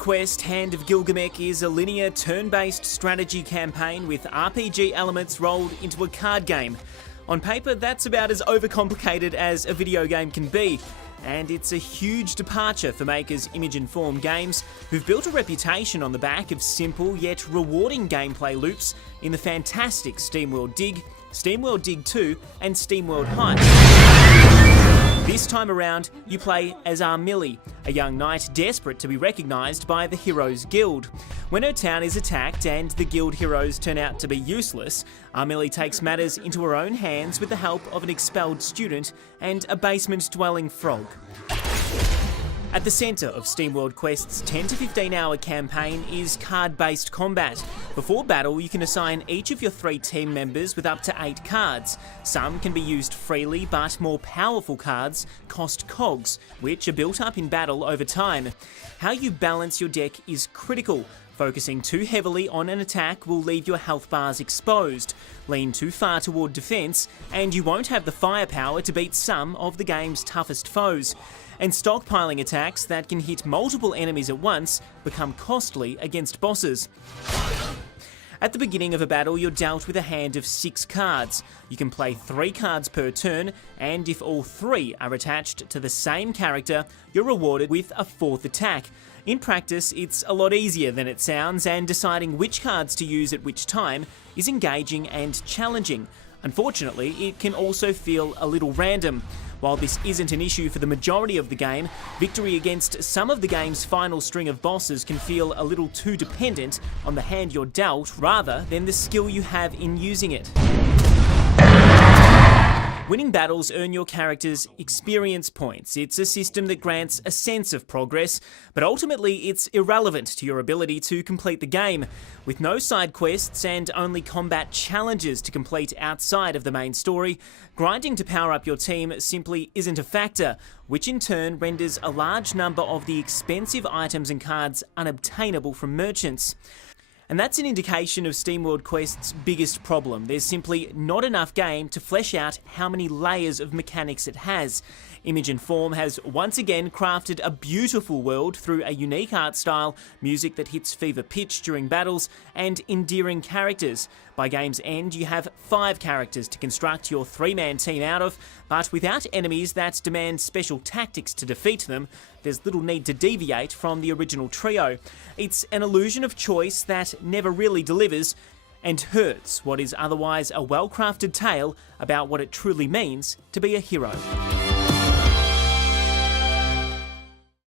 Quest: Hand of Gilgamech is a linear, turn-based strategy campaign with RPG elements rolled into a card game. On paper, that's about as overcomplicated as a video game can be, and it's a huge departure for makers Image & Form Games, who've built a reputation on the back of simple yet rewarding gameplay loops in the fantastic SteamWorld Dig, SteamWorld Dig 2, and SteamWorld Heist. This time around, you play as Millie, a young knight desperate to be recognised by the Heroes Guild. When her town is attacked and the guild heroes turn out to be useless, Millie takes matters into her own hands with the help of an expelled student and a basement-dwelling frog. At the centre of SteamWorld Quest's 10 to 15 hour campaign is card-based combat. Before battle, you can assign each of your 3 team members with up to 8 cards. Some can be used freely, but more powerful cards cost cogs, which are built up in battle over time. How you balance your deck is critical. Focusing too heavily on an attack will leave your health bars exposed. Lean too far toward defence, and you won't have the firepower to beat some of the game's toughest foes. And stockpiling attacks that can hit multiple enemies at once become costly against bosses. At the beginning of a battle, you're dealt with a hand of 6 cards. You can play 3 cards per turn, and if all 3 are attached to the same character, you're rewarded with a 4th attack. In practice, it's a lot easier than it sounds, and deciding which cards to use at which time is engaging and challenging. Unfortunately, it can also feel a little random. While this isn't an issue for the majority of the game, victory against some of the game's final string of bosses can feel a little too dependent on the hand you're dealt rather than the skill you have in using it. Winning battles earn your characters experience points. It's a system that grants a sense of progress, but ultimately it's irrelevant to your ability to complete the game. With no side quests and only combat challenges to complete outside of the main story, grinding to power up your team simply isn't a factor, which in turn renders a large number of the expensive items and cards unobtainable from merchants. And that's an indication of SteamWorld Quest's biggest problem. There's simply not enough game to flesh out how many layers of mechanics it has. Image & Form has once again crafted a beautiful world through a unique art style, music that hits fever pitch during battles, and endearing characters. By game's end, you have 5 characters to construct your 3-man team out of, but without enemies that demand special tactics to defeat them, there's little need to deviate from the original trio. It's an illusion of choice that never really delivers, and hurts what is otherwise a well-crafted tale about what it truly means to be a hero.